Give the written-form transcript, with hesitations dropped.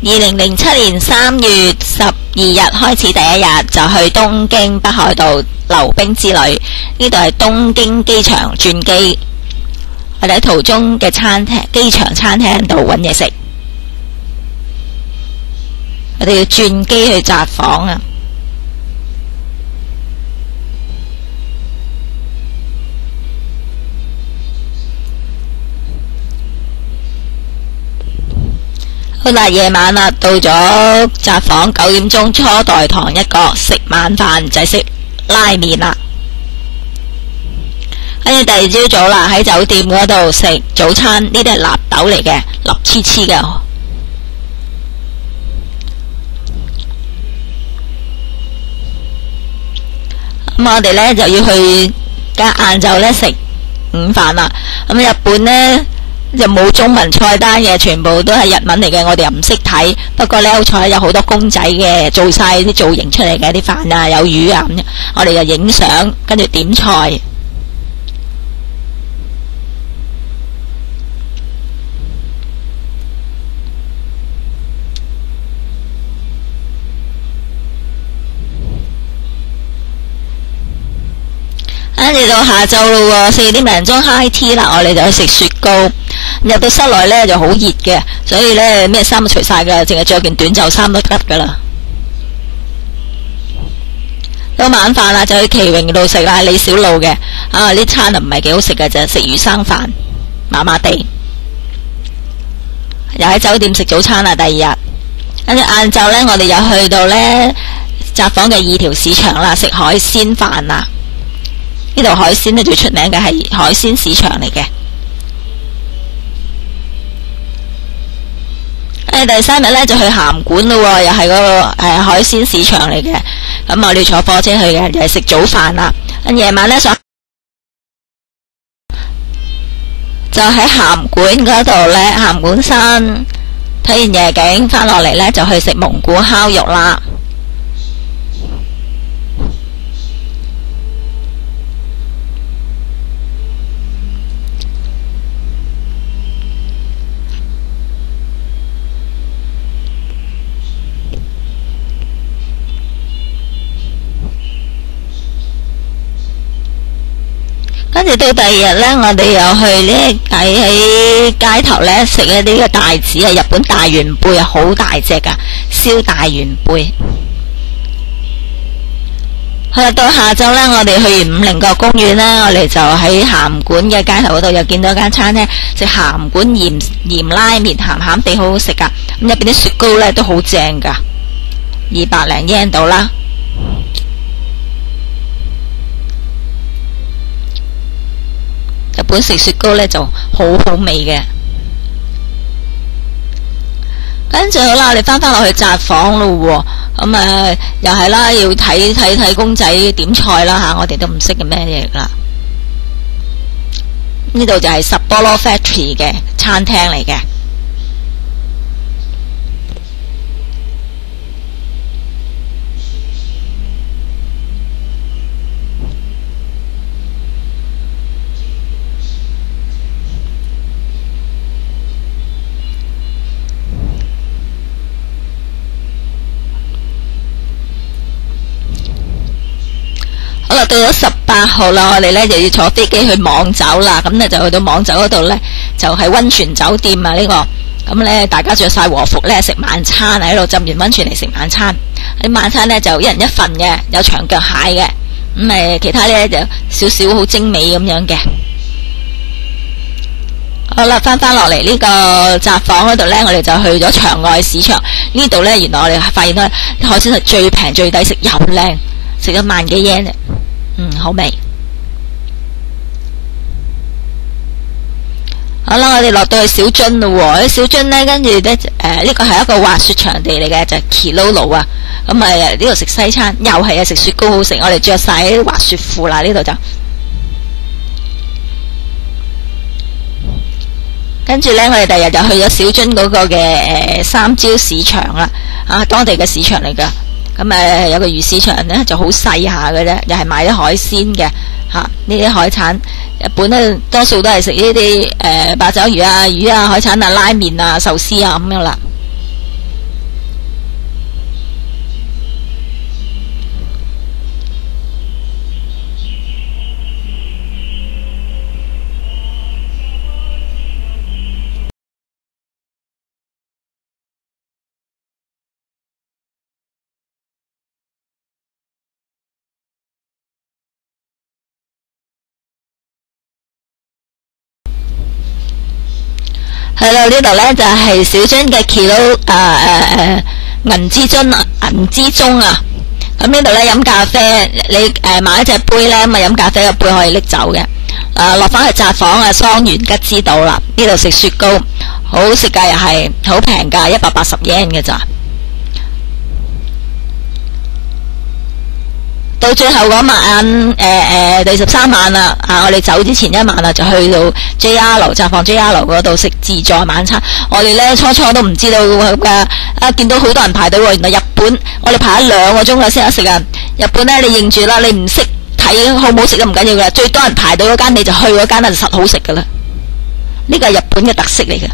2007年3月12日開始第一日就去東京北海道溜冰之旅，呢度係東京機場轉機，我哋喺途中嘅機場餐廳度揾嘢食，我哋要轉機去札幌啊。好啦，夜晚啦，到咗札幌9點鐘初代堂一個食晚飯就係食拉麵啦。跟住第二朝早啦，喺酒店嗰度食早餐，呢啲係納豆嚟嘅，立黐黐嘅。咁我哋呢就要去晏晝呢食午飯啦。咁日本呢就冇中文菜單嘅，全部都係日文嚟嘅，我哋又唔識睇。不過呢好彩有好多公仔嘅，做晒啲造型出嚟嘅，啲飯啊有魚啊咁樣，我哋就影相，跟住點菜。跟住到下晝咯喎，4點零鐘 high tea 啦，我哋就去食雪糕。入到室內呢就好熱嘅，所以呢咩衫都除晒㗎，淨係着件短袖衫都得㗎啦。到晚飯啦，就去奇榮度食啦，李小璐嘅呢餐就唔係幾好食嘅，就食魚生飯，麻麻地。又喺酒店食早餐啦，第二日。跟住晏晝呢，我哋又去到呢札幌嘅二條市場啦，食海鮮飯啦。呢度海鮮呢最出名嘅係海鮮市場嚟嘅。第三日呢就去鹹館咯喎，又係嗰個海鮮市場嚟嘅。咁我哋坐火車去嘅，又係食早飯啦。夜晚呢就喺鹹館嗰度呢，鹹館山睇完夜景，翻落嚟呢就去食蒙古烤肉啦。跟住到第二日呢，我哋又去呢喺街頭呢食一啲嘅帶子啊，日本大圓貝啊，好大隻噶，燒大圓貝。好啦，到下晝呢，我哋去完五稜郭公園呢，我哋就喺鹹館嘅街頭嗰度又見到間餐廳，食鹹館鹽拉麵，鹹鹹地好好食噶。咁入邊啲雪糕呢都好正噶，200零yen到啦。日本食雪糕呢就好好味嘅。跟住好啦，我哋翻落去札幌咯喎。咁又係啦，要睇公仔點菜啦吓，我哋都唔識嘅咩嘢啦。呢度就係Sapporo Factory嘅餐廳嚟嘅。好啦，到咗18號啦，我哋呢就要坐飛機去網走啦。咁呢就去到網走嗰度呢，就係溫泉酒店啊。呢個咁呢，大家着晒和服呢，食晚餐喺度浸完溫泉嚟食晚餐。喺晚餐呢，就一人一份嘅，有長腳蟹嘅。咁其他呢，就少少好精美咁樣嘅。好啦，翻落嚟呢個札幌嗰度呢，我哋就去咗場外市場。呢度呢，原來我哋發現到海鮮係最平最抵食又靚，食咗1萬幾yen啫。好味。好啦，我哋落到去小樽咯喎。小樽呢，跟住呢，呢個係一個滑雪場地嚟嘅，就係 Kilolo 啊。咁呢度食西餐，又係食雪糕好食。我哋着晒啲滑雪褲啦，呢度就。跟住呢，我哋第日就去咗小樽嗰個嘅三朝市場啦。當地嘅市場嚟㗎。咁有個魚市場呢就好細下嘅啫，又係賣啲海鮮嘅呢啲海產。日本呢多數都係食呢啲八爪魚啊、魚啊、海產啊、拉麵啊、壽司啊咁樣啦。去到呢度呢，就係小樽嘅銀之樽啊。咁呢度呢，飲咖啡，你買一隻杯呢，咁啊飲咖啡嘅杯可以拎走嘅。落翻去札幌啊，桑園吉之島啦，呢度食雪糕，好食㗎，又係好平㗎，180 yen 嘅咋。到最後嗰晚，第13晚啦，我哋走之前一晚啦，就去到 JR 札幌 JR 嗰度食自助晚餐。我哋呢初初都唔知道㗎，見到好多人排隊喎。原來日本我哋排咗2個鐘啦先得食啊。日本呢，你認住啦，你唔識睇好唔好食都唔緊要㗎，最多人排隊嗰間你就去嗰間就實好食㗎啦。呢個係日本嘅特色嚟嘅。